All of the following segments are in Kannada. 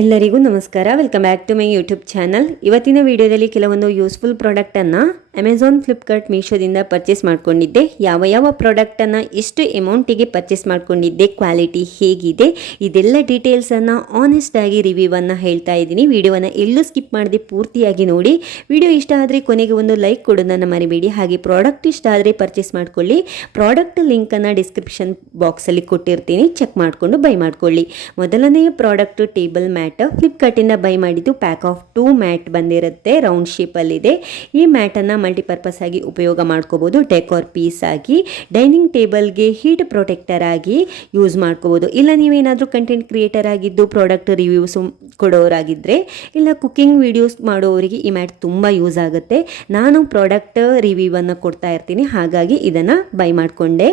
ಎಲ್ಲರಿಗೂ ನಮಸ್ಕಾರ. Welcome back to my YouTube channel. ಇವತ್ತಿನ ವಿಡಿಯೋದಲ್ಲಿ ಕೆಲವೊಂದು ಯೂಸ್ಫುಲ್ ಪ್ರಾಡಕ್ಟನ್ನು ಅಮೆಝಾನ್, ಫ್ಲಿಪ್ಕಾರ್ಟ್, ಮೀಶೋದಿಂದ ಪರ್ಚೇಸ್ ಮಾಡ್ಕೊಂಡಿದ್ದೆ. ಯಾವ ಪ್ರಾಡಕ್ಟನ್ನು ಎಷ್ಟು ಅಮೌಂಟಿಗೆ ಪರ್ಚೇಸ್ ಮಾಡ್ಕೊಂಡಿದ್ದೆ, ಕ್ವಾಲಿಟಿ ಹೇಗಿದೆ, ಇದೆಲ್ಲ ಡೀಟೇಲ್ಸನ್ನು ಆನೆಸ್ಟಾಗಿ ರಿವ್ಯೂವನ್ನು ಹೇಳ್ತಾ ಇದ್ದೀನಿ. ವಿಡಿಯೋವನ್ನು ಎಲ್ಲೂ ಸ್ಕಿಪ್ ಮಾಡದೆ ಪೂರ್ತಿಯಾಗಿ ನೋಡಿ. ವಿಡಿಯೋ ಇಷ್ಟ ಆದರೆ ಕೊನೆಗೆ ಒಂದು ಲೈಕ್ ಕೊಡೋದನ್ನು ಮರಿಬೇಡಿ. ಹಾಗೆ ಪ್ರಾಡಕ್ಟ್ ಇಷ್ಟ ಆದರೆ ಪರ್ಚೇಸ್ ಮಾಡ್ಕೊಳ್ಳಿ. ಪ್ರಾಡಕ್ಟ್ ಲಿಂಕನ್ನು ಡಿಸ್ಕ್ರಿಪ್ಷನ್ ಬಾಕ್ಸಲ್ಲಿ ಕೊಟ್ಟಿರ್ತೀನಿ, ಚೆಕ್ ಮಾಡಿಕೊಂಡು ಬೈ ಮಾಡ್ಕೊಳ್ಳಿ. ಮೊದಲನೆಯ ಪ್ರಾಡಕ್ಟ್ ಟೇಬಲ್ ಮ್ಯಾಟ್. ಫ್ಲಿಪ್ಕಾರ್ಟಿಂದ ಬೈ ಮಾಡಿದ್ದು ಪ್ಯಾಕ್ ಆಫ್ 2 ಮ್ಯಾಟ್ ಬಂದಿರುತ್ತೆ, ರೌಂಡ್ ಶೇಪಲ್ಲಿದೆ. ಈ ಮ್ಯಾಟನ್ನು ಮಲ್ಟಿಪರ್ಪಸ್ ಆಗಿ ಉಪಯೋಗ ಮಾಡ್ಕೋಬೋದು. ಡೆಕೋರ್ ಪೀಸ್ ಆಗಿ, ಡೈನಿಂಗ್ ಟೇಬಲ್ಗೆ ಹೀಟ್ ಪ್ರೊಟೆಕ್ಟರ್ ಆಗಿ ಯೂಸ್ ಮಾಡ್ಕೋಬೋದು. ಇಲ್ಲ ನೀವೇನಾದರೂ ಕಂಟೆಂಟ್ ಕ್ರಿಯೇಟರ್ ಆಗಿದ್ದು ಪ್ರಾಡಕ್ಟ್ ರಿವ್ಯೂಸ್ ಕೊಡೋರಾಗಿದ್ದರೆ, ಇಲ್ಲ ಕುಕ್ಕಿಂಗ್ ವಿಡಿಯೋಸ್ ಮಾಡೋರಿಗೆ ಈ ಮ್ಯಾಟ್ ತುಂಬ ಯೂಸ್ ಆಗುತ್ತೆ. ನಾನು ಪ್ರಾಡಕ್ಟ್ ರಿವ್ಯೂವನ್ನು ಕೊಡ್ತಾ ಇರ್ತೀನಿ, ಹಾಗಾಗಿ ಇದನ್ನು ಬೈ ಮಾಡಿಕೊಂಡೆ.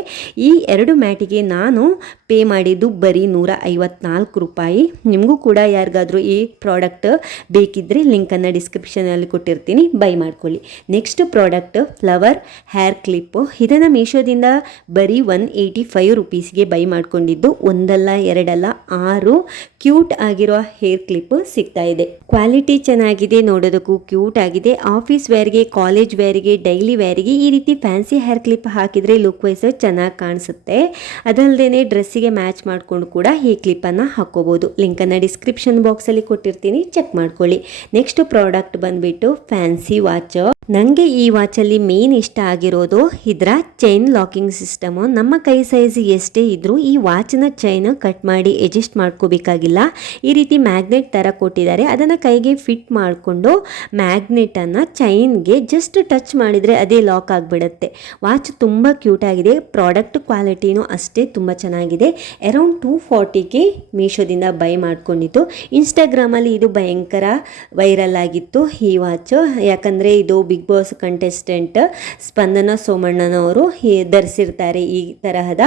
ಈ 2 ಮ್ಯಾಟಿಗೆ ನಾನು ಪೇ ಮಾಡಿದ್ದು ಬರೀ 154 ರೂಪಾಯಿ. ನಿಮಗೂ ಕೂಡ ಯಾರಿಗಾದರೂ ಈ ಪ್ರಾಡಕ್ಟ್ ಬೇಕಿದ್ದರೆ ಲಿಂಕನ್ನು ಡಿಸ್ಕ್ರಿಪ್ಷನಲ್ಲಿ ಕೊಟ್ಟಿರ್ತೀನಿ, ಬೈ ಮಾಡ್ಕೊಳ್ಳಿ. Next product flower hair clip. ಇದನ್ನು ಮೀಶೋದಿಂದ ಬರೀ 185 ರುಪೀಸ್ಗೆ ಬೈ ಮಾಡ್ಕೊಂಡಿದ್ದು. ಒಂದಲ್ಲ ಎರಡಲ್ಲ 6 ಕ್ಯೂಟ್ ಆಗಿರೋ ಹೇರ್ ಕ್ಲಿಪ್ ಸಿಗ್ತಾ ಇದೆ. ಕ್ವಾಲಿಟಿ ಚೆನ್ನಾಗಿದೆ, ನೋಡೋದಕ್ಕೂ ಕ್ಯೂಟ್ ಆಗಿದೆ. ಆಫೀಸ್ ವೇರ್ಗೆ, ಕಾಲೇಜ್ ವೇರ್ಗೆ, ಡೈಲಿ ವೇರ್ಗೆ ಈ ರೀತಿ ಫ್ಯಾನ್ಸಿ ಹೇರ್ ಕ್ಲಿಪ್ ಹಾಕಿದರೆ ಲುಕ್ ವೈಸ್ ಚೆನ್ನಾಗಿ ಕಾಣಿಸುತ್ತೆ. ಅದಲ್ಲದೆ ಡ್ರೆಸ್ಸಿಗೆ ಮ್ಯಾಚ್ ಮಾಡಿಕೊಂಡು ಕೂಡ ಈ ಕ್ಲಿಪ್ಪನ್ನು ಹಾಕೋಬೋದು. ಲಿಂಕನ್ನು ಡಿಸ್ಕ್ರಿಪ್ಷನ್ ಬಾಕ್ಸಲ್ಲಿ ಕೊಟ್ಟಿರ್ತೀನಿ, ಚೆಕ್ ಮಾಡ್ಕೊಳ್ಳಿ. ನೆಕ್ಸ್ಟ್ ಪ್ರಾಡಕ್ಟ್ ಬಂದುಬಿಟ್ಟು ಫ್ಯಾನ್ಸಿ ವಾಚ್. ನನಗೆ ಈ ವಾಚಲ್ಲಿ ಮೇನ್ ಇಷ್ಟ ಆಗಿರೋದು ಇದರ ಚೈನ್ ಲಾಕಿಂಗ್ ಸಿಸ್ಟಮು. ನಮ್ಮ ಕೈ ಸೈಜ್ ಎಷ್ಟೇ ಇದ್ದರೂ ಈ ವಾಚ್ನ ಚೈನ್ ಕಟ್ ಮಾಡಿ ಅಡ್ಜಸ್ಟ್ ಮಾಡ್ಕೋಬೇಕಾಗಿಲ್ಲ. ಈ ರೀತಿ ಮ್ಯಾಗ್ನೆಟ್ ಥರ ಕೊಟ್ಟಿದ್ದಾರೆ. ಅದನ್ನು ಕೈಗೆ ಫಿಟ್ ಮಾಡಿಕೊಂಡು ಮ್ಯಾಗ್ನೆಟನ್ನು ಚೈನ್ಗೆ ಜಸ್ಟ್ ಟಚ್ ಮಾಡಿದರೆ ಅದೇ ಲಾಕ್ ಆಗಿಬಿಡುತ್ತೆ. ವಾಚ್ ತುಂಬ ಕ್ಯೂಟ್ ಆಗಿದೆ. ಪ್ರಾಡಕ್ಟ್ ಕ್ವಾಲಿಟಿನೂ ಅಷ್ಟೇ ತುಂಬ ಚೆನ್ನಾಗಿದೆ. ಅರೌಂಡ್ 240ಗೆ ಮೀಶೋದಿಂದ ಬೈ ಮಾಡ್ಕೊಂಡಿತ್ತು. ಇನ್ಸ್ಟಾಗ್ರಾಮಲ್ಲಿ ಇದು ಭಯಂಕರ ವೈರಲ್ ಆಗಿತ್ತು ಈ ವಾಚ್. ಯಾಕಂದರೆ ಇದು ಬಿಗ್ ಬಾಸ್ ಕಂಟೆಸ್ಟೆಂಟ್ ಸ್ಪಂದನ ಸೋಮಣ್ಣನವರು ಧರಿಸಿರ್ತಾರೆ ಈ ತರಹದ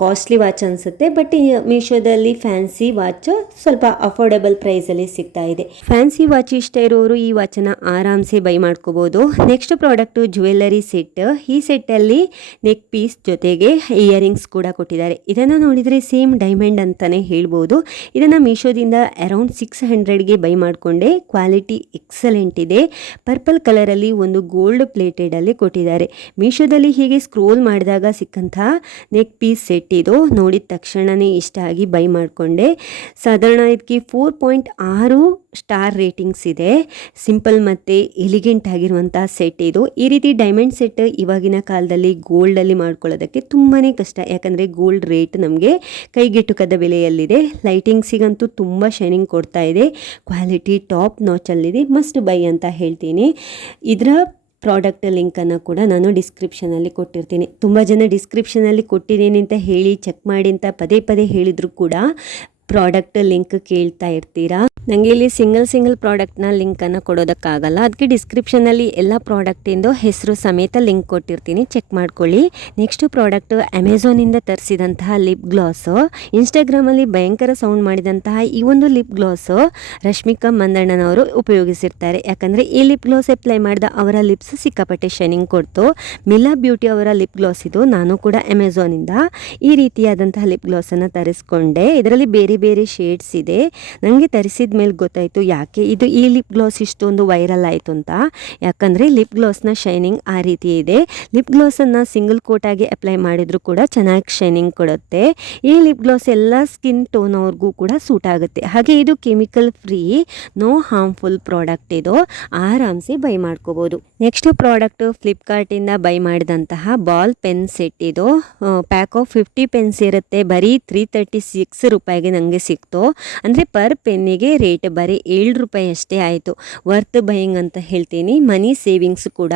ಕಾಸ್ಟ್ಲಿ ವಾಚ್ ಅನಿಸುತ್ತೆ. ಬಟ್ ಮೀಶೋದಲ್ಲಿ ಫ್ಯಾನ್ಸಿ ವಾಚ್ ಸ್ವಲ್ಪ ಅಫೋರ್ಡಬಲ್ ಪ್ರೈಸಲ್ಲಿ ಸಿಗ್ತಾ ಇದೆ. ಫ್ಯಾನ್ಸಿ ವಾಚ್ ಇಷ್ಟ ಇರೋರು ಈ ವಾಚನ್ನು ಆರಾಮ್ಸೆ ಬೈ ಮಾಡ್ಕೋಬೋದು. Next product jewellery set. ಈ ಸೆಟ್ಟಲ್ಲಿ ನೆಕ್ ಪೀಸ್ ಜೊತೆಗೆ ಇಯರಿಂಗ್ಸ್ ಕೂಡ ಕೊಟ್ಟಿದ್ದಾರೆ. ಇದನ್ನು ನೋಡಿದರೆ ಸೇಮ್ ಡೈಮಂಡ್ ಅಂತಲೇ ಹೇಳ್ಬೋದು. ಇದನ್ನು ಮೀಶೋದಿಂದ ಅರೌಂಡ್ 600ಗೆ ಬೈ ಮಾಡಿಕೊಂಡೆ. ಕ್ವಾಲಿಟಿ ಎಕ್ಸಲೆಂಟ್ ಇದೆ. ಪರ್ಪಲ್ ಕಲರಲ್ಲಿ ಒಂದು ಗೋಲ್ಡ್ ಪ್ಲೇಟೆಡ್ ಅಲ್ಲಿ ಕೊಟ್ಟಿದ್ದಾರೆ. ಮೀಶೋದಲ್ಲಿ ಹೀಗೆ ಸ್ಕ್ರೋಲ್ ಮಾಡಿದಾಗ ಸಿಕ್ಕಂತಹ ನೆಕ್ ಪೀಸ್ ಸೆಟ್ ಇದು. ನೋಡಿದ ತಕ್ಷಣನೇ ಇಷ್ಟ ಆಗಿ ಬೈ ಮಾಡಿಕೊಂಡೆ. ಸಾಧಾರಣ ಇದಕ್ಕೆ 4.6 ಸ್ಟಾರ್ ರೇಟಿಂಗ್ಸ್ ಇದೆ. ಸಿಂಪಲ್ ಮತ್ತು ಎಲಿಗೆಂಟ್ ಆಗಿರುವಂಥ ಸೆಟ್ ಇದು. ಈ ರೀತಿ ಡೈಮಂಡ್ ಸೆಟ್ ಇವಾಗಿನ ಕಾಲದಲ್ಲಿ ಗೋಲ್ಡಲ್ಲಿ ಮಾಡ್ಕೊಳ್ಳೋದಕ್ಕೆ ತುಂಬಾ ಕಷ್ಟ. ಯಾಕಂದರೆ ಗೋಲ್ಡ್ ರೇಟ್ ನಮಗೆ ಕೈಗೆಟುಕದ ಬೆಲೆಯಲ್ಲಿದೆ. ಲೈಟಿಂಗ್ಸಿಗಂತೂ ತುಂಬ ಶೈನಿಂಗ್ ಕೊಡ್ತಾ ಇದೆ. ಕ್ವಾಲಿಟಿ ಟಾಪ್ ನಾಚಲ್ಲಿದೆ. ಮಸ್ಟ್ ಬೈ ಅಂತ ಹೇಳ್ತೀನಿ. ಇದರ ಪ್ರಾಡಕ್ಟ್ ಲಿಂಕನ್ನು ಕೂಡ ನಾನು ಡಿಸ್ಕ್ರಿಪ್ಷನಲ್ಲಿ ಕೊಟ್ಟಿರ್ತೀನಿ. ತುಂಬ ಜನ ಡಿಸ್ಕ್ರಿಪ್ಷನಲ್ಲಿ ಕೊಟ್ಟಿದ್ದೀನಿ ಅಂತ ಹೇಳಿ ಚೆಕ್ ಮಾಡಿ ಅಂತ ಪದೇ ಪದೇ ಹೇಳಿದರೂ ಕೂಡ ಪ್ರಾಡಕ್ಟ್ ಲಿಂಕ್ ಕೇಳ್ತಾ ಇರ್ತೀರಾ. ನನಗೆ ಇಲ್ಲಿ ಸಿಂಗಲ್ ಪ್ರಾಡಕ್ಟ್ನ ಲಿಂಕನ್ನು ಕೊಡೋದಕ್ಕಾಗಲ್ಲ. ಅದಕ್ಕೆ ಡಿಸ್ಕ್ರಿಪ್ಷನಲ್ಲಿ ಎಲ್ಲ ಪ್ರಾಡಕ್ಟಿಂದು ಹೆಸರು ಸಮೇತ ಲಿಂಕ್ ಕೊಟ್ಟಿರ್ತೀನಿ, ಚೆಕ್ ಮಾಡ್ಕೊಳ್ಳಿ. ನೆಕ್ಸ್ಟ್ ಪ್ರಾಡಕ್ಟ್ ಅಮೆಝಾನಿಂದ ತರಿಸಿದಂತಹ ಲಿಪ್ ಗ್ಲಾಸು. ಇನ್ಸ್ಟಾಗ್ರಾಮಲ್ಲಿ ಭಯಂಕರ ಸೌಂಡ್ ಮಾಡಿದಂತಹ ಈ ಒಂದು ಲಿಪ್ ಗ್ಲಾಸು ರಶ್ಮಿಕಾ ಮಂದಣ್ಣನವರು ಉಪಯೋಗಿಸಿರ್ತಾರೆ. ಯಾಕಂದರೆ ಈ ಲಿಪ್ ಗ್ಲಾಸ್ ಅಪ್ಲೈ ಮಾಡಿದ ಅವರ ಲಿಪ್ಸ್ ಸಿಕ್ಕಾಪಟ್ಟೆ ಶೈನಿಂಗ್ ಕೊಡ್ತು. ಮಿಲಾ ಬ್ಯೂಟಿ ಅವರ ಲಿಪ್ ಗ್ಲಾಸ್ ಇದು. ನಾನು ಕೂಡ ಅಮೆಝಾನಿಂದ ಈ ರೀತಿಯಾದಂತಹ ಲಿಪ್ ಗ್ಲಾಸನ್ನು ತರಿಸ್ಕೊಂಡೆ. ಇದರಲ್ಲಿ ಬೇರೆ ಬೇರೆ ಶೇಡ್ಸ್ ಇದೆ. ನನಗೆ ತರಿಸಿದ ಮೇಲೆ ಗೊತ್ತಾಯಿತು ಯಾಕೆ ಇದು ಈ ಲಿಪ್ ಗ್ಲಾಸ್ ಇಷ್ಟೊಂದು ವೈರಲ್ ಆಯಿತು ಅಂತ. ಯಾಕಂದರೆ ಲಿಪ್ ಗ್ಲಾಸ್ನ ಶೈನಿಂಗ್ ಆ ರೀತಿ ಇದೆ. ಲಿಪ್ ಗ್ಲಾಸನ್ನು ಸಿಂಗಲ್ ಕೋಟಾಗಿ ಅಪ್ಲೈ ಮಾಡಿದರೂ ಕೂಡ ಚೆನ್ನಾಗಿ ಶೈನಿಂಗ್ ಕೊಡುತ್ತೆ. ಈ ಲಿಪ್ ಗ್ಲಾಸ್ ಎಲ್ಲ ಸ್ಕಿನ್ ಟೋನ್ ಅವ್ರಿಗೂ ಕೂಡ ಸೂಟ್ ಆಗುತ್ತೆ. ಹಾಗೆ ಇದು chemical free, no harmful product. ಇದು ಆರಾಮ್ಸೆ ಬೈ ಮಾಡ್ಕೋಬೋದು. ನೆಕ್ಸ್ಟ್ ಪ್ರಾಡಕ್ಟ್ ಫ್ಲಿಪ್ಕಾರ್ಟಿಂದ ಬೈ ಮಾಡಿದಂತಹ ಬಾಲ್ ಪೆನ್ ಸೆಟ್. ಇದು ಪ್ಯಾಕ್ ಆಫ್ 50 ಪೆನ್ಸ್ ಇರುತ್ತೆ. ಬರೀ 336 ರೂಪಾಯಿಗೆ ನನಗೆ ಸಿಕ್ತು. ಅಂದರೆ ಪರ್ ಪೆನ್ನಿಗೆ ರೇಟ್ ಬರೀ 7 ರೂಪಾಯಿ ಅಷ್ಟೇ ಆಯಿತು. ವರ್ತ್ ಬೈಯಿಂಗ್ ಅಂತ ಹೇಳ್ತೀನಿ. ಮನಿ ಸೇವಿಂಗ್ಸ್ ಕೂಡ.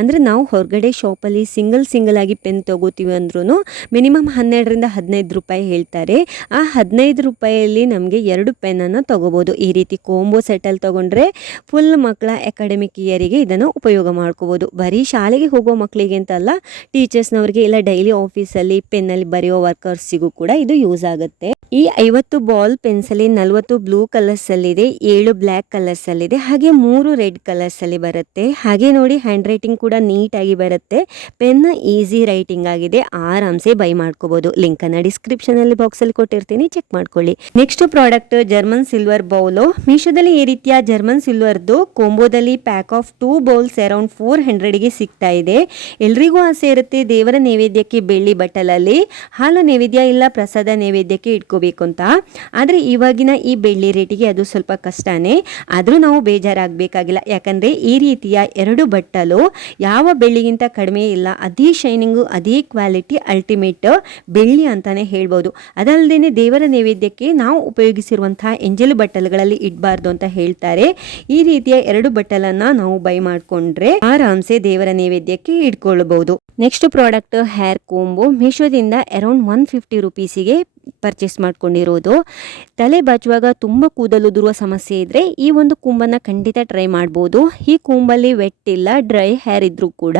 ಅಂದರೆ ನಾವು ಹೊರಗಡೆ ಶಾಪಲ್ಲಿ ಸಿಂಗಲ್ ಆಗಿ ಪೆನ್ ತೊಗೋತೀವಿ ಅಂದ್ರೂ ಮಿನಿಮಮ್ 12ರಿಂದ 15 ರೂಪಾಯಿ ಹೇಳ್ತಾರೆ. ಆ 15 ರೂಪಾಯಲ್ಲಿ ನಮಗೆ 2 ಪೆನ್ನನ್ನು ತೊಗೋಬೋದು. ಈ ರೀತಿ ಕೋಂಬೋ ಸೆಟ್ಟಲ್ಲಿ ತೊಗೊಂಡ್ರೆ ಫುಲ್ ಮಕ್ಕಳ ಅಕಾಡೆಮಿಕ್ ಇಯರಿಗೆ ಇದನ್ನು ಉಪಯೋಗ ಮಾಡ್ಕೋಬೋದು. ಬರೀ ಶಾಲೆಗೆ ಹೋಗೋ ಮಕ್ಕಳಿಗೆ ಅಂತಲ್ಲ, ಟೀಚರ್ಸ್ನವ್ರಿಗೆ ಇಲ್ಲ ಡೈಲಿ ಆಫೀಸಲ್ಲಿ ಪೆನ್ನಲ್ಲಿ ಬರೆಯೋ ವರ್ಕರ್ಸಿಗೂ ಕೂಡ ಇದು ಯೂಸ್ ಆಗುತ್ತೆ. ಈ 50 ಬಾಲ್ ಪೆನ್ಸಲ್ಲಿ 40 ಬ್ಲೂ ಕಲರ್ಸಲ್ಲಿದೆ, 7 ಬ್ಲ್ಯಾಕ್ ಕಲರ್ಸಲ್ಲಿದೆ, ಹಾಗೆ 3 ರೆಡ್ ಕಲರ್ಸಲ್ಲಿ ಬರುತ್ತೆ. ಹಾಗೆ ನೋಡಿ ಹ್ಯಾಂಡ್ ರೈಟಿಂಗ್ ಕೂಡ ನೀಟಾಗಿ ಬರುತ್ತೆ. ಪೆನ್ ಈಸಿ ರೈಟಿಂಗ್ ಆಗಿದೆ, ಆರಾಮ್ಸೆ ಬೈ ಮಾಡ್ಕೋಬೋದು. ಲಿಂಕನ್ನು ಡಿಸ್ಕ್ರಿಪ್ಷನಲ್ಲಿ ಬಾಕ್ಸಲ್ಲಿ ಕೊಟ್ಟಿರ್ತೀನಿ, ಚೆಕ್ ಮಾಡ್ಕೊಳ್ಳಿ. Next product German silver bowl. ಮೀಶೋದಲ್ಲಿ ಈ ರೀತಿಯ ಜರ್ಮನ್ ಸಿಲ್ವರ್ದು ಕೋಂಬೋದಲ್ಲಿ ಪ್ಯಾಕ್ ಆಫ್ 2 ಬೌಲ್ಸ್ ಅರೌಂಡ್ 400ಗೆ ಸಿಗ್ತಾ ಇದೆ. ಎಲ್ರಿಗೂ ಆಸೆ ಇರುತ್ತೆ ದೇವರ ನೈವೇದ್ಯಕ್ಕೆ ಬೆಳ್ಳಿ ಬಟ್ಟಲಲ್ಲಿ ಹಾಲು ನೈವೇದ್ಯ ಇಲ್ಲ ಪ್ರಸಾದ ನೈವೇದ್ಯಕ್ಕೆ ಇಟ್ಕೋಬೇಕು ಅಂತ. ಆದರೆ ಇವಾಗಿನ ಈ ಬೆಳ್ಳಿ ರೇಟಿಗೆ ಅದು ಸ್ವಲ್ಪ ಕಷ್ಟನೇ. ಆದರೂ ನಾವು ಬೇಜಾರಾಗಬೇಕಾಗಿಲ್ಲ, ಯಾಕಂದರೆ ಈ ರೀತಿಯ 2 ಬಟ್ಟಲು ಯಾವ ಬೆಳ್ಳಿಗಿಂತ ಕಡಿಮೆ ಇಲ್ಲ. ಅದೇ ಶೈನಿಂಗು, ಅದೇ ಕ್ವಾಲಿಟಿ, ಅಲ್ಟಿಮೇಟ್ ಬೆಳ್ಳಿ ಅಂತಲೇ ಹೇಳ್ಬೋದು. ಅದಲ್ಲದೆ ದೇವರ ನೈವೇದ್ಯಕ್ಕೆ ನಾವು ಉಪಯೋಗಿಸಿರುವಂತಹ ಎಂಜಲು ಬಟ್ಟಲುಗಳಲ್ಲಿ ಇಡಬಾರ್ದು ಅಂತ ಹೇಳ್ತಾರೆ. ಈ ರೀತಿಯ 2 ಬಟ್ಟಲನ್ನು ನಾವು ಬೈ ಮಾಡಿಕೊಂಡ್ರೆ ಆರಾಮ್ಸೆ ದೇವರ ನೈವೇದ್ಯಕ್ಕೆ ಇಟ್ಕೊಳ್ಬಹುದು. Next product hair comb. ಮೀಶೋದಿಂದ ಅರೌಂಡ್ 150 ರುಪೀಸಿಗೆ ಪರ್ಚೇಸ್ ಮಾಡ್ಕೊಂಡಿರೋದು. ತಲೆ ಬಾಚುವಾಗ ತುಂಬ ಕೂದಲು ಉದುರುವ ಸಮಸ್ಯೆ ಇದ್ದರೆ ಈ ಒಂದು ಕೂಂಬನ್ನು ಖಂಡಿತ ಟ್ರೈ ಮಾಡ್ಬೋದು. ಈ ಕೂಂಬಲ್ಲಿ ವೆಟ್ ಇಲ್ಲ, ಡ್ರೈ ಹೇರ್ ಇದ್ದರೂ ಕೂಡ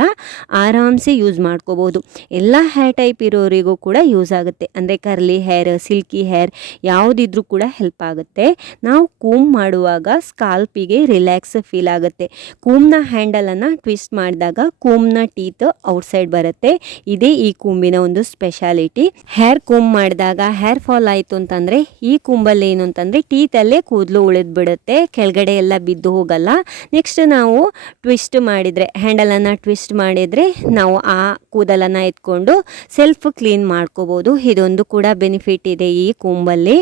ಆರಾಮ್ಸೆ ಯೂಸ್ ಮಾಡ್ಕೋಬೋದು. ಎಲ್ಲ ಹೇರ್ ಟೈಪ್ ಇರೋರಿಗೂ ಕೂಡ ಯೂಸ್ ಆಗುತ್ತೆ. ಅಂದರೆ ಕರ್ಲಿ ಹೇರ್, ಸಿಲ್ಕಿ ಹೇರ್ ಯಾವುದಿದ್ರೂ ಕೂಡ ಹೆಲ್ಪ್ ಆಗುತ್ತೆ. ನಾವು ಕೂಂಬ್ ಮಾಡುವಾಗ ಸ್ಕಾಲ್ಪಿಗೆ ರಿಲ್ಯಾಕ್ಸ್ ಫೀಲ್ ಆಗುತ್ತೆ. ಕೂಂಬ್ನ ಹ್ಯಾಂಡಲನ್ನು ಟ್ವಿಸ್ಟ್ ಮಾಡಿದಾಗ ಕೂಂಬ್ನ ಟೀತ್ ಔಟ್ಸೈಡ್ ಬರುತ್ತೆ. ಇದೇ ಈ ಕೂಂಬಿನ ಒಂದು ಸ್ಪೆಷಾಲಿಟಿ. ಹೇರ್ ಕೂಂಬ್ ಮಾಡಿದಾಗ ಹೇರ್ ಫಾಲ್ ಆಯಿತು ಅಂತಂದರೆ ಈ ಕೂಂಬಲ್ಲಿ ಏನು ಅಂತಂದರೆ ಟೀತಲ್ಲೇ ಕೂದಲು ಉಳಿದು ಬಿಡುತ್ತೆ, ಕೆಳಗಡೆ ಎಲ್ಲ ಬಿದ್ದು ಹೋಗಲ್ಲ. ನೆಕ್ಸ್ಟ್ ನಾವು ಟ್ವಿಸ್ಟ್ ಮಾಡಿದರೆ, ಹ್ಯಾಂಡಲನ್ನು ಟ್ವಿಸ್ಟ್ ಮಾಡಿದರೆ ನಾವು ಆ ಕೂದಲನ್ನು ಎತ್ಕೊಂಡು ಸೆಲ್ಫ್ ಕ್ಲೀನ್ ಮಾಡ್ಕೋಬೋದು. ಇದೊಂದು ಕೂಡ ಬೆನಿಫಿಟ್ ಇದೆ ಈ ಕೂಂಬಲ್ಲಿ.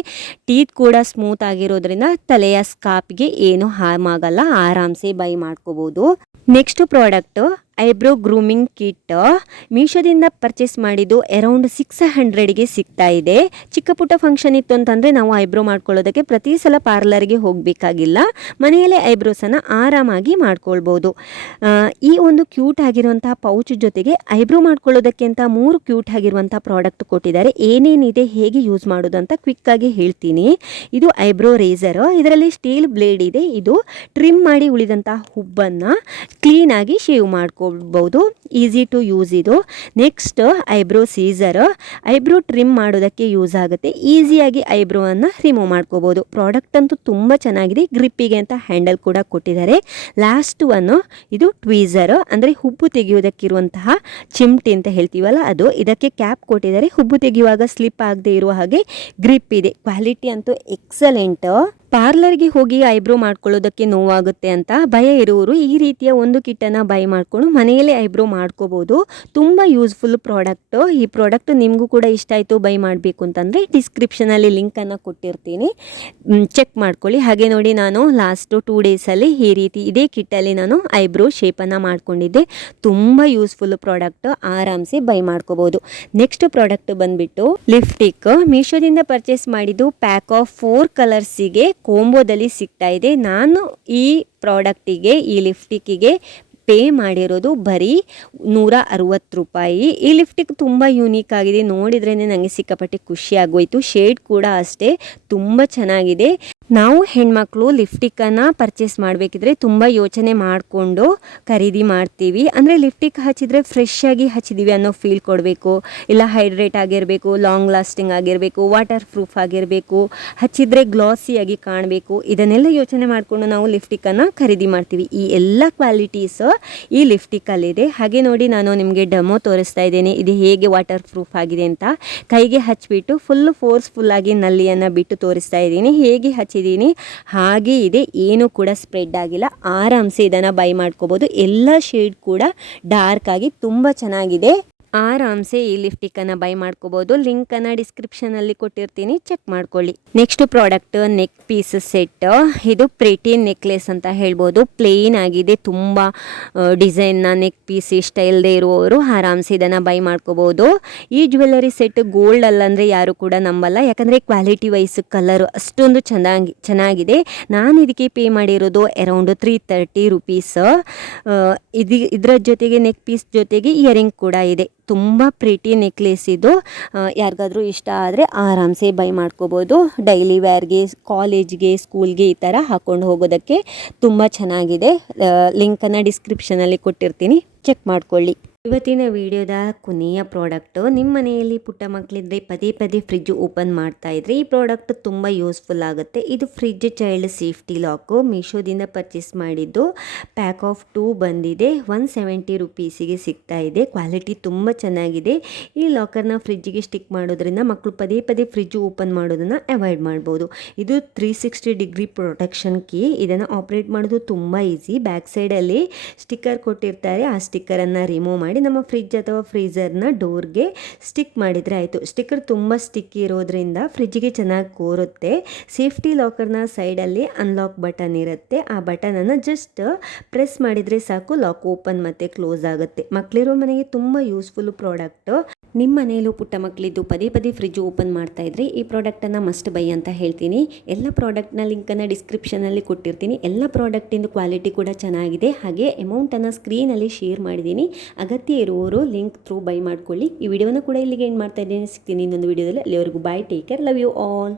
ಟೀತ್ ಕೂಡ ಸ್ಮೂತ್ ಆಗಿರೋದ್ರಿಂದ ತಲೆಯ ಸ್ಕಾಪ್ಗೆ ಏನು ಹಾರ್ಮ್ ಆಗಲ್ಲ, ಆರಾಮ್ಸೆ ಬೈ ಮಾಡ್ಕೋಬೋದು. Next product eyebrow grooming kit. ಮೀಶೋದಿಂದ ಪರ್ಚೇಸ್ ಮಾಡಿದ್ದು ಅರೌಂಡ್ 600ಗೆ ಸಿಗ್ತಾ ಇದೆ. ಚಿಕ್ಕ ಪುಟ್ಟ ಫಂಕ್ಷನ್ ಇತ್ತು ಅಂತಂದರೆ ನಾವು ಐಬ್ರೋ ಮಾಡ್ಕೊಳ್ಳೋದಕ್ಕೆ ಪ್ರತಿ ಸಲ ಪಾರ್ಲರ್ಗೆ ಹೋಗಬೇಕಾಗಿಲ್ಲ, ಮನೆಯಲ್ಲೇ ಐಬ್ರೋಸನ್ನು ಆರಾಮಾಗಿ ಮಾಡ್ಕೊಳ್ಬೋದು. ಈ ಒಂದು ಕ್ಯೂಟ್ ಆಗಿರುವಂತಹ ಪೌಚ್ ಜೊತೆಗೆ ಐಬ್ರೋ ಮಾಡ್ಕೊಳ್ಳೋದಕ್ಕೆ ಅಂತ 3 ಕ್ಯೂಟ್ ಆಗಿರುವಂಥ ಪ್ರಾಡಕ್ಟ್ ಕೊಟ್ಟಿದ್ದಾರೆ. ಏನೇನಿದೆ, ಹೇಗೆ ಯೂಸ್ ಮಾಡೋದು ಅಂತ ಕ್ವಿಕ್ಕಾಗಿ ಹೇಳ್ತೀನಿ. ಇದು ಐಬ್ರೋ ರೇಸರ್. ಇದರಲ್ಲಿ ಸ್ಟೀಲ್ ಬ್ಲೇಡ್ ಇದೆ. ಇದು ಟ್ರಿಮ್ ಮಾಡಿ ಉಳಿದಂಥ ಹುಬ್ಬನ್ನು ಕ್ಲೀನಾಗಿ ಶೇವ್ ಮಾಡ್ಕೊ ಬಹುದು. ಈಸಿ ಟು ಯೂಸ್ ಇದು. Next eyebrow scissor. Eyebrow trim ಮಾಡೋದಕ್ಕೆ ಯೂಸ್ ಆಗುತ್ತೆ. ಈಸಿಯಾಗಿ ಐಬ್ರೋವನ್ನು ರಿಮೂವ್ ಮಾಡ್ಕೋಬಹುದು. ಪ್ರಾಡಕ್ಟ್ ಅಂತೂ ತುಂಬ ಚೆನ್ನಾಗಿದೆ. ಗ್ರಿಪ್ಪಿಗೆ ಅಂತ ಹ್ಯಾಂಡಲ್ ಕೂಡ ಕೊಟ್ಟಿದ್ದಾರೆ. ಲಾಸ್ಟ್ ಒನ್ನು ಇದು ಟ್ವೀಸರ್, ಅಂದರೆ ಹುಬ್ಬು ತೆಗೆಯೋದಕ್ಕಿರುವಂತಹ ಚಿಮ್ಟಿ ಅಂತ ಹೇಳ್ತೀವಲ್ಲ ಅದು. ಇದಕ್ಕೆ ಕ್ಯಾಪ್ ಕೊಟ್ಟಿದ್ದಾರೆ. ಹುಬ್ಬು ತೆಗೆಯುವಾಗ ಸ್ಲಿಪ್ ಆಗದೆ ಇರುವ ಹಾಗೆ ಗ್ರಿಪ್ ಇದೆ. ಕ್ವಾಲಿಟಿ ಅಂತೂ ಎಕ್ಸಲೆಂಟ್. ಪಾರ್ಲರ್ಗೆ ಹೋಗಿ ಐಬ್ರೋ ಮಾಡ್ಕೊಳ್ಳೋದಕ್ಕೆ ನೋವಾಗುತ್ತೆ ಅಂತ ಭಯ ಇರುವವರು ಈ ರೀತಿಯ ಒಂದು ಕಿಟ್ಟನ್ನು ಬೈ ಮಾಡಿಕೊಂಡು ಮನೆಯಲ್ಲೇ ಐಬ್ರೋ ಮಾಡ್ಕೋಬೋದು. ತುಂಬ ಯೂಸ್ಫುಲ್ ಪ್ರಾಡಕ್ಟು. ಈ ಪ್ರಾಡಕ್ಟ್ ನಿಮಗೂ ಕೂಡ ಇಷ್ಟ ಆಯಿತು, ಬೈ ಮಾಡಬೇಕು ಅಂತಂದರೆ ಡಿಸ್ಕ್ರಿಪ್ಷನಲ್ಲಿ ಲಿಂಕನ್ನು ಕೊಟ್ಟಿರ್ತೀನಿ, ಚೆಕ್ ಮಾಡ್ಕೊಳ್ಳಿ. ಹಾಗೆ ನೋಡಿ ನಾನು ಲಾಸ್ಟು 2 ಡೇಸಲ್ಲಿ ಈ ರೀತಿ ಇದೇ ಕಿಟ್ಟಲ್ಲಿ ನಾನು ಐಬ್ರೋ ಶೇಪನ್ನು ಮಾಡ್ಕೊಂಡಿದ್ದೆ. ತುಂಬ ಯೂಸ್ಫುಲ್ ಪ್ರಾಡಕ್ಟ್, ಆರಾಮ್ಸೆ ಬೈ ಮಾಡ್ಕೋಬೋದು. ನೆಕ್ಸ್ಟ್ ಪ್ರಾಡಕ್ಟ್ ಬಂದುಬಿಟ್ಟು ಲಿಪ್ಸ್ಟಿಕ್. ಮೀಶೋದಿಂದ ಪರ್ಚೇಸ್ ಮಾಡಿದ್ದು ಪ್ಯಾಕ್ ಆಫ್ 4 ಕಲರ್ಸಿಗೆ ಕೋಂಬೋದಲ್ಲಿ ಸಿಗ್ತಾ ಇದೆ. ನಾನು ಈ ಪ್ರಾಡಕ್ಟಿಗೆ, ಈ ಲಿಪ್ಸ್ಟಿಕ್ಕಿಗೆ ಪೇ ಮಾಡಿರೋದು ಬರೀ 160 ರೂಪಾಯಿ. ಈ ಲಿಪ್ಸ್ಟಿಕ್ ತುಂಬ ಯೂನಿಕ್ ಆಗಿದೆ. ನೋಡಿದ್ರೇ ನನಗೆ ಸಿಕ್ಕಾಪಟ್ಟೆ ಖುಷಿ ಆಗೋಯ್ತು. ಶೇಡ್ ಕೂಡ ಅಷ್ಟೇ ತುಂಬ ಚೆನ್ನಾಗಿದೆ. ನಾವು ಹೆಣ್ಮಕ್ಳು ಲಿಪ್ಸ್ಟಿಕ್ಕನ್ನು ಪರ್ಚೇಸ್ ಮಾಡಬೇಕಿದ್ರೆ ತುಂಬ ಯೋಚನೆ ಮಾಡಿಕೊಂಡು ಖರೀದಿ ಮಾಡ್ತೀವಿ. ಅಂದರೆ ಲಿಪ್ಸ್ಟಿಕ್ ಹಚ್ಚಿದರೆ ಫ್ರೆಶ್ ಆಗಿ ಹಚ್ಚಿದ್ದೀವಿ ಅನ್ನೋ ಫೀಲ್ ಕೊಡಬೇಕು, ಇಲ್ಲ ಹೈಡ್ರೇಟ್ ಆಗಿರಬೇಕು, ಲಾಂಗ್ ಲಾಸ್ಟಿಂಗ್ ಆಗಿರಬೇಕು, ವಾಟರ್ ಪ್ರೂಫ್ ಆಗಿರಬೇಕು, ಹಚ್ಚಿದರೆ ಗ್ಲಾಸಿಯಾಗಿ ಕಾಣಬೇಕು. ಇದನ್ನೆಲ್ಲ ಯೋಚನೆ ಮಾಡಿಕೊಂಡು ನಾವು ಲಿಪ್ಸ್ಟಿಕ್ಕನ್ನು ಖರೀದಿ ಮಾಡ್ತೀವಿ. ಈ ಎಲ್ಲ ಕ್ವಾಲಿಟೀಸ್ ಈ ಲಿಪ್ಸ್ಟಿಕ್ಕಲ್ಲಿದೆ. ಹಾಗೆ ನೋಡಿ ನಾನು ನಿಮಗೆ ಡೆಮೋ ತೋರಿಸ್ತಾ ಇದ್ದೇನೆ, ಇದು ಹೇಗೆ ವಾಟರ್ ಪ್ರೂಫ್ ಆಗಿದೆ ಅಂತ. ಕೈಗೆ ಹಚ್ಚಿಬಿಟ್ಟು ಫೋರ್ಸ್ಫುಲ್ಲಾಗಿ ನಲ್ಲಿಯನ್ನು ಬಿಟ್ಟು ತೋರಿಸ್ತಾ ಇದ್ದೀನಿ. ಹೇಗೆ ಹಚ್ಚಿದ್ದೀನಿ ಹಾಗೆ ಇದೆ, ಏನೂ ಕೂಡ ಸ್ಪ್ರೆಡ್ ಆಗಿಲ್ಲ. ಆರಾಮ್ಸೆ ಇದನ್ನು ಬೈ ಮಾಡ್ಕೋಬೋದು. ಎಲ್ಲ ಶೇಡ್ ಕೂಡ ಡಾರ್ಕ್ ಆಗಿ ತುಂಬ ಚೆನ್ನಾಗಿದೆ. ಆರಾಮ್ಸೆ ಈ ಲಿಪ್ಸ್ಟಿಕ್ಕನ್ನು ಬೈ ಮಾಡ್ಕೋಬೋದು. ಲಿಂಕನ್ನು ಡಿಸ್ಕ್ರಿಪ್ಷನಲ್ಲಿ ಕೊಟ್ಟಿರ್ತೀನಿ, ಚೆಕ್ ಮಾಡ್ಕೊಳ್ಳಿ. Next product neck piece set. ಇದು ಪ್ರಿಟಿ ನೆಕ್ಲೆಸ್ ಅಂತ ಹೇಳ್ಬೋದು. ಪ್ಲೇನ್ ಆಗಿದೆ, ತುಂಬ ಡಿಸೈನ್ನ ನೆಕ್ ಪೀಸ್ ಇಷ್ಟ ಇಲ್ಲದೆ ಇರುವವರು ಆರಾಮ್ಸೆ ಇದನ್ನು ಬೈ ಮಾಡ್ಕೋಬೋದು. ಈ ಜ್ಯುವೆಲ್ಲರಿ ಸೆಟ್ ಗೋಲ್ಡ್ ಅಲ್ಲಂದರೆ ಯಾರು ಕೂಡ ನಂಬಲ್ಲ, ಯಾಕಂದರೆ ಕ್ವಾಲಿಟಿ ವೈಸ್ ಕಲರ್ ಅಷ್ಟೊಂದು ಚೆನ್ನಾಗಿದೆ. ನಾನು ಇದಕ್ಕೆ ಪೇ ಮಾಡಿರೋದು ಅರೌಂಡ್ 330 ರುಪೀಸ್. ಇದರ ಜೊತೆಗೆ ನೆಕ್ ಪೀಸ್ ಜೊತೆಗೆ ಇಯರಿಂಗ್ ಕೂಡ ಇದೆ. ತುಂಬ ಪ್ರಿಟಿ ನೆಕ್ಲೆಸ್ ಇದು. ಯಾರಿಗಾದ್ರೂ ಇಷ್ಟ ಆದರೆ ಆರಾಮ್ಸೆ ಬೈ ಮಾಡ್ಕೋಬೋದು. ಡೈಲಿ ವೇರ್ಗೆ, ಕಾಲೇಜ್ಗೆ, ಸ್ಕೂಲ್ಗೆ ಈ ಥರ ಹಾಕ್ಕೊಂಡು ಹೋಗೋದಕ್ಕೆ ತುಂಬ ಚೆನ್ನಾಗಿದೆ. ಲಿಂಕನ್ನು ಡಿಸ್ಕ್ರಿಪ್ಷನಲ್ಲಿ ಕೊಟ್ಟಿರ್ತೀನಿ, ಚೆಕ್ ಮಾಡ್ಕೊಳ್ಳಿ. ಇವತ್ತಿನ ವಿಡಿಯೋದ ಕೊನೆಯ ಪ್ರಾಡಕ್ಟು, ನಿಮ್ಮ ಮನೆಯಲ್ಲಿ ಪುಟ್ಟ ಮಕ್ಕಳಿದ್ರೆ ಪದೇ ಪದೇ ಫ್ರಿಜ್ ಓಪನ್ ಮಾಡ್ತಾ ಇದ್ರೆ ಈ ಪ್ರಾಡಕ್ಟ್ ತುಂಬ ಯೂಸ್ಫುಲ್ ಆಗುತ್ತೆ. ಇದು ಫ್ರಿಜ್ ಚೈಲ್ಡ್ ಸೇಫ್ಟಿ ಲಾಕು, ಮೀಶೋದಿಂದ ಪರ್ಚೇಸ್ ಮಾಡಿದ್ದು. ಪ್ಯಾಕ್ ಆಫ್ 2 ಬಂದಿದೆ. 170 ರುಪೀಸಿಗೆ ಸಿಗ್ತಾ ಇದೆ. ಕ್ವಾಲಿಟಿ ತುಂಬ ಚೆನ್ನಾಗಿದೆ. ಈ ಲಾಕರ್ನ ಫ್ರಿಜ್ಜಿಗೆ ಸ್ಟಿಕ್ ಮಾಡೋದ್ರಿಂದ ಮಕ್ಕಳು ಪದೇ ಪದೇ ಫ್ರಿಜ್ ಓಪನ್ ಮಾಡೋದನ್ನು ಅವಾಯ್ಡ್ ಮಾಡ್ಬೋದು. ಇದು 360 ಡಿಗ್ರಿ ಪ್ರೊಟೆಕ್ಷನ್ ಕೀ. ಇದನ್ನು ಆಪ್ರೇಟ್ ಮಾಡೋದು ತುಂಬ ಈಸಿ. ಬ್ಯಾಕ್ ಸೈಡಲ್ಲಿ ಸ್ಟಿಕ್ಕರ್ ಕೊಟ್ಟಿರ್ತಾರೆ. ಆ ಸ್ಟಿಕ್ಕರನ್ನು ರಿಮೂವ್ ಮಾಡಿ ನಮ್ಮ ಫ್ರಿಜ್ ಅಥವಾ ಫ್ರೀಝರ್ನ ಡೋರ್ಗೆ ಸ್ಟಿಕ್ ಮಾಡಿದರೆ ಆಯಿತು. ಸ್ಟಿಕ್ಕರ್ ತುಂಬ ಸ್ಟಿಕ್ಕಿ ಇರೋದ್ರಿಂದ ಫ್ರಿಜ್ಜಿಗೆ ಚೆನ್ನಾಗಿ ಕೂರುತ್ತೆ. ಸೇಫ್ಟಿ ಲಾಕರ್ನ ಸೈಡಲ್ಲಿ ಅನ್ಲಾಕ್ ಬಟನ್ ಇರುತ್ತೆ. ಆ ಬಟನನ್ನು ಜಸ್ಟ್ ಪ್ರೆಸ್ ಮಾಡಿದರೆ ಸಾಕು, ಲಾಕ್ ಓಪನ್ ಮತ್ತು ಕ್ಲೋಸ್ ಆಗುತ್ತೆ. ಮಕ್ಕಳಿರೋ ಮನೆಗೆ ತುಂಬ ಯೂಸ್ಫುಲ್ ಪ್ರಾಡಕ್ಟು. ನಿಮ್ಮ ಮನೆಯಲ್ಲೂ ಪುಟ್ಟ ಮಕ್ಕಳಿದ್ದು ಪದೇ ಪದೇ ಫ್ರಿಜ್ ಓಪನ್ ಮಾಡ್ತಾ ಇದ್ರೆ ಈ ಪ್ರಾಡಕ್ಟನ್ನು ಮಸ್ಟ್ ಬೈ ಅಂತ ಹೇಳ್ತೀನಿ. ಎಲ್ಲ ಪ್ರಾಡಕ್ಟ್ನ ಲಿಂಕನ್ನು ಡಿಸ್ಕ್ರಿಪ್ಷನಲ್ಲಿ ಕೊಟ್ಟಿರ್ತೀನಿ. ಎಲ್ಲ ಪ್ರಾಡಕ್ಟಿಂದು ಕ್ವಾಲಿಟಿ ಕೂಡ ಚೆನ್ನಾಗಿದೆ. ಹಾಗೆ ಅಮೌಂಟನ್ನು ಸ್ಕ್ರೀನಲ್ಲಿ ಶೇರ್ ಮಾಡಿದ್ದೀನಿ. ಅಗತ್ಯ ಇರುವವರು ಲಿಂಕ್ ಥ್ರೂ ಬೈ ಮಾಡ್ಕೊಳ್ಳಿ. ಈ ವಿಡಿಯೋನ ಕೂಡ ಇಲ್ಲಿಗೆ ಎಂಡ್ ಮಾಡ್ತಾ ಇದ್ದೀನಿ. ಸಿಗ್ತೀನಿ ಇನ್ನೊಂದು ವಿಡಿಯೋದಲ್ಲಿ. ಅಲ್ಲಿವರೆಗೂ bye, take care, love you all.